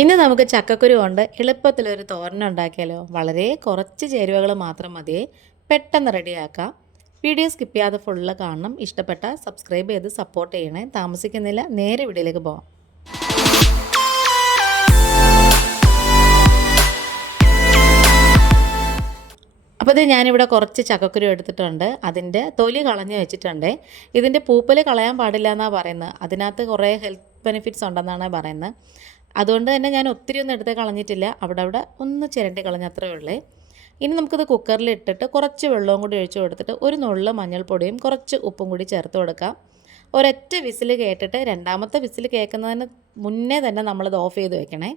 ഇന്ന് നമുക്ക് ചക്കക്കുരു കൊണ്ട് എളുപ്പത്തിലൊരു തോരൻ ഉണ്ടാക്കിയാലോ? വളരെ കുറച്ച് ചേരുവകൾ മാത്രം മതി. പെട്ടെന്ന് റെഡിയാക്കാം. വീഡിയോ സ്കിപ്പ് ചെയ്യാതെ ഫുള്ള് കാണണം. ഇഷ്ടപ്പെട്ട സബ്സ്ക്രൈബ് ചെയ്ത് സപ്പോർട്ട് ചെയ്യണേ. താമസിക്കുന്നില്ല. നേരെ വീഡിയോയിലേക്ക് പോകാം അപ്പോൾ ഇത് ഞാനിവിടെ കുറച്ച് ചക്കക്കുരു എടുത്തിട്ടുണ്ട്. അതിന്റെ തൊലി കളഞ്ഞ് വെച്ചിട്ടുണ്ട്. ഇതിന്റെ പൂപ്പൽ കളയാൻ പാടില്ല എന്നാണ് പറയുന്നത്. അതിനകത്ത് കുറേ ഹെൽത്ത് ബെനിഫിറ്റ്സ് ഉണ്ടെന്നാണ് പറയുന്നത്. അതുകൊണ്ട് തന്നെ ഞാൻ ഒത്തിരി ഒന്നും എടുത്ത് കളഞ്ഞിട്ടില്ല. അവിടെ അവിടെ ഒന്ന് ചിരണ്ടി കളഞ്ഞ അത്രയേ ഉള്ളേ. ഇനി നമുക്കിത് കുക്കറിൽ ഇട്ടിട്ട് കുറച്ച് വെള്ളവും കൂടി ഒഴിച്ചു കൊടുത്തിട്ട് ഒരു നുള്ളു മഞ്ഞൾപ്പൊടിയും കുറച്ച് ഉപ്പും കൂടി ചേർത്ത് കൊടുക്കാം. ഒരൊറ്റ വിസിൽ കേട്ടിട്ട് രണ്ടാമത്തെ വിസിൽ കേൾക്കുന്നതിന് മുന്നേ തന്നെ നമ്മളിത് ഓഫ് ചെയ്ത് വെക്കണേ.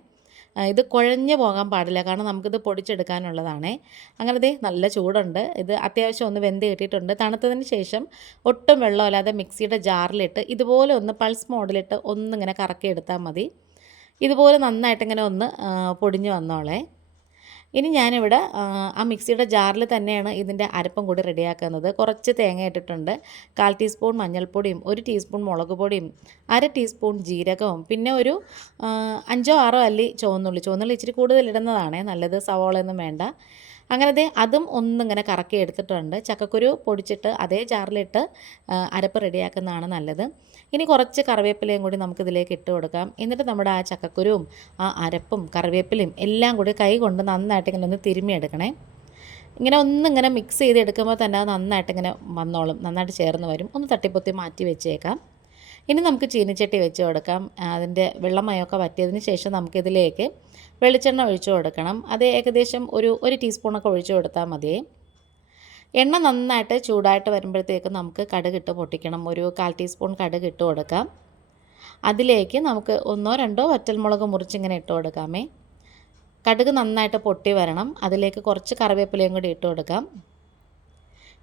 ഇത് കുഴഞ്ഞു പോകാൻ പാടില്ല. കാരണം നമുക്കിത് പൊടിച്ചെടുക്കാനുള്ളതാണേ. അങ്ങനെ ദേ നല്ല ചൂടുണ്ട്. ഇത് അത്യാവശ്യം ഒന്ന് വെന്ത് കിട്ടിയിട്ടുണ്ട്. തണുത്തതിന് ശേഷം ഒട്ടും വെള്ളമില്ലാതെ മിക്സിയുടെ ജാറിലിട്ട് ഇതുപോലെ ഒന്ന് പൾസ് മോഡിലിട്ട് ഒന്നിങ്ങനെ കറക്കി എടുത്താൽ മതി. ഇതുപോലെ നന്നായിട്ട് ഇങ്ങനെ ഒന്ന് പൊടിഞ്ഞ് വന്നോളേ. ഇനി ഞാനിവിടെ ആ, മിക്സിയുടെ ജാറിൽ തന്നെയാണ് ഇതിന്റെ അരപ്പം കൂടി റെഡിയാക്കുന്നത്. കുറച്ച് തേങ്ങ ഇട്ടിട്ടുണ്ട്. കാൽ ടീസ്പൂൺ മഞ്ഞൾപ്പൊടിയും ഒരു ടീസ്പൂൺ മുളക് പൊടിയും അര ടീസ്പൂൺ ജീരകവും പിന്നെ ഒരു അഞ്ചോ ആറോ അല്ലി ചുവന്നുള്ളി. ചുവന്നുള്ളി ഇച്ചിരി കൂടുതൽ ഇടുന്നതാണേ നല്ലത് സവോളയൊന്നും വേണ്ട. അങ്ങനെ ദേ അതും ഒന്നിങ്ങനെ കറക്കി എടുത്തിട്ടുണ്ട്. ചക്കക്കുരു പൊടിച്ചിട്ട് അതേ ജാറിലിട്ട് അരപ്പ് റെഡിയാക്കുന്നതാണ് നല്ലത്. ഇനി കുറച്ച് കറിവേപ്പിലയും കൂടി നമുക്കിതിലേക്ക് ഇട്ട് കൊടുക്കാം. എന്നിട്ട് നമ്മുടെ ആ ചക്കക്കുരുവും ആ അരപ്പും കറിവേപ്പിലയും എല്ലാം കൂടി കൈ കൊണ്ട് നന്നായിട്ട് ഇങ്ങനെ ഒന്ന് തിരുമ്മിയെടുക്കണേ. ഇങ്ങനെ ഒന്നിങ്ങനെ മിക്സ് ചെയ്ത് എടുക്കുമ്പോൾ തന്നെ നന്നായിട്ട് ഇങ്ങനെ വന്നോളും. നന്നായിട്ട് ചേർന്ന് വരും. ഒന്ന് തട്ടിപ്പൊത്തി മാറ്റി വെച്ചേക്കാം. ഇനി നമുക്ക് ചീനിച്ചട്ടി വെച്ച് കൊടുക്കാം. അതിന്റെ വെള്ളമയമൊക്കെ വറ്റിയതിന് ശേഷം നമുക്കിതിലേക്ക് വെളിച്ചെണ്ണ ഒഴിച്ചു കൊടുക്കണം. അത് ഏകദേശം ഒരു ഒരു ടീസ്പൂണൊക്കെ ഒഴിച്ചു കൊടുത്താൽ മതി. എണ്ണ നന്നായിട്ട് ചൂടായിട്ട് വരുമ്പോഴത്തേക്ക് നമുക്ക് കടുക് ഇട്ട് പൊട്ടിക്കണം. ഒരു കാൽ ടീസ്പൂൺ കടുക് ഇട്ട് കൊടുക്കാം. അതിലേക്ക് നമുക്ക് ഒന്നോ രണ്ടോ വറ്റൽമുളക് മുറിച്ചിങ്ങനെ ഇട്ട് കൊടുക്കാമേ. കടുക് നന്നായിട്ട് പൊട്ടി വരണം. അതിലേക്ക് കുറച്ച് കറിവേപ്പിലയും കൂടി ഇട്ട് കൊടുക്കാം.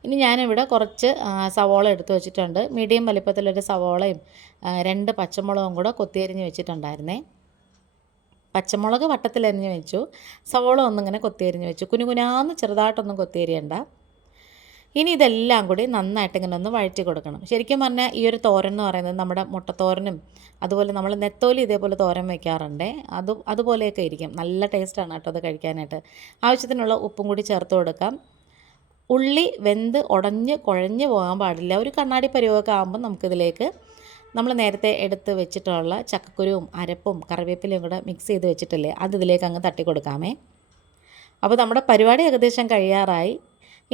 ഇനി ഞാനിവിടെ കുറച്ച് സവോള എടുത്ത് വെച്ചിട്ടുണ്ട്. മീഡിയം വലിപ്പത്തിലൊരു സവോളയും രണ്ട് പച്ചമുളകും കൂടെ കൊത്തിയരിഞ്ഞ് വെച്ചിട്ടുണ്ടായിരുന്നേ. പച്ചമുളക് വട്ടത്തിലരിഞ്ഞ് വെച്ചു. സവോള ഒന്നിങ്ങനെ കൊത്തിയരിഞ്ഞ് വെച്ചു. കുനുകുനാന്ന് ചെറുതായിട്ടൊന്നും കൊത്തിയരിയണ്ട. ഇനി ഇതെല്ലാം കൂടി നന്നായിട്ട് ഇങ്ങനെ ഒന്ന് വഴറ്റി കൊടുക്കണം. ശരിക്കും പറഞ്ഞാൽ ഈ ഒരു തോരൻ എന്ന് പറയുന്നത് നമ്മുടെ മുട്ടത്തോരനും അതുപോലെ നമ്മൾ നെത്തോലി ഇതേപോലെ തോരൻ വയ്ക്കാറുണ്ട് അത് അതുപോലെയൊക്കെ ഇരിക്കും. നല്ല ടേസ്റ്റാണ് കേട്ടോ അത് കഴിക്കാനായിട്ട്. ആവശ്യത്തിനുള്ള ഉപ്പും കൂടി ചേർത്ത് കൊടുക്കാം. ഉള്ളി വെന്ത് ഉടഞ്ഞ് കുഴഞ്ഞ് പോകാൻ പാടില്ല. ഒരു കണ്ണാടി പരുവമൊക്കെ ആകുമ്പോൾ നമുക്കിതിലേക്ക് നമ്മൾ നേരത്തെ എടുത്ത് വെച്ചിട്ടുള്ള ചക്കക്കുരുവും അരപ്പും കറിവേപ്പിലയും കൂടെ മിക്സ് ചെയ്ത് വെച്ചിട്ടില്ലേ അത് ഇതിലേക്ക് അങ്ങ് തട്ടി കൊടുക്കാമേ. അപ്പോൾ നമ്മുടെ പരിപാടി ഏകദേശം കഴിയാറായി.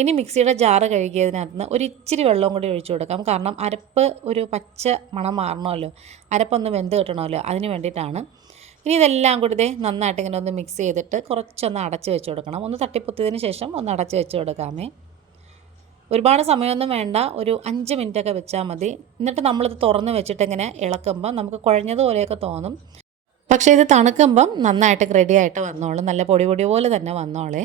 ഇനി മിക്സിയുടെ ജാറ് കഴുകിയതിനകത്ത് നിന്ന് ഒരു ഇച്ചിരി വെള്ളവും കൂടി ഒഴിച്ചു കൊടുക്കാം. കാരണം അരപ്പ് ഒരു പച്ച മണം മാറണമല്ലോ അരപ്പൊന്ന് വെന്ത് കിട്ടണമല്ലോ അതിന് വേണ്ടിയിട്ടാണ്. ഇനി ഇതെല്ലാം കൂടി ഇതേ നന്നായിട്ട് ഇങ്ങനെ ഒന്ന് മിക്സ് ചെയ്തിട്ട് കുറച്ചൊന്ന് അടച്ച് വെച്ച് കൊടുക്കണം. ഒന്ന് തട്ടിപ്പൊത്തിയതിന് ശേഷം ഒന്ന് അടച്ച് വെച്ച് കൊടുക്കാമേ. ഒരുപാട് സമയമൊന്നും വേണ്ട. ഒരു അഞ്ച് മിനിറ്റൊക്കെ വെച്ചാൽ മതി. എന്നിട്ട് നമ്മളിത് തുറന്ന് വെച്ചിട്ട് ഇങ്ങനെ ഇളക്കുമ്പോൾ നമുക്ക് കുഴഞ്ഞതുപോലെയൊക്കെ തോന്നും. പക്ഷേ ഇത് തണുക്കുമ്പം നന്നായിട്ട് റെഡി ആയിട്ട് വന്നോളും. നല്ല പൊടി പൊടി പോലെ തന്നെ വന്നോളേ.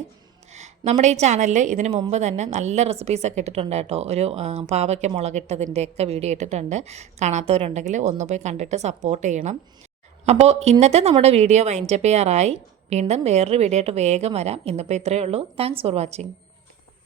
നമ്മുടെ ഈ ചാനലിൽ ഇതിന് മുമ്പ് തന്നെ നല്ല റെസിപ്പീസൊക്കെ ഇട്ടിട്ടുണ്ട് കേട്ടോ. ഒരു പാവയ്ക്ക മുളകിട്ടതിന്റെയൊക്കെ വീഡിയോ ഇട്ടിട്ടുണ്ട്. കാണാത്തവരുണ്ടെങ്കിൽ ഒന്ന് പോയി കണ്ടിട്ട് സപ്പോർട്ട് ചെയ്യണം. അപ്പോൾ ഇന്നത്തെ നമ്മുടെ വീഡിയോ വൈൻഡപ്പ് ചെയ്യാറായി. വീണ്ടും വേറൊരു വീഡിയോ ആയിട്ട് വേഗം വരാം. ഇന്നിപ്പോൾ ഇത്രയേ ഉള്ളൂ. Thanks for watching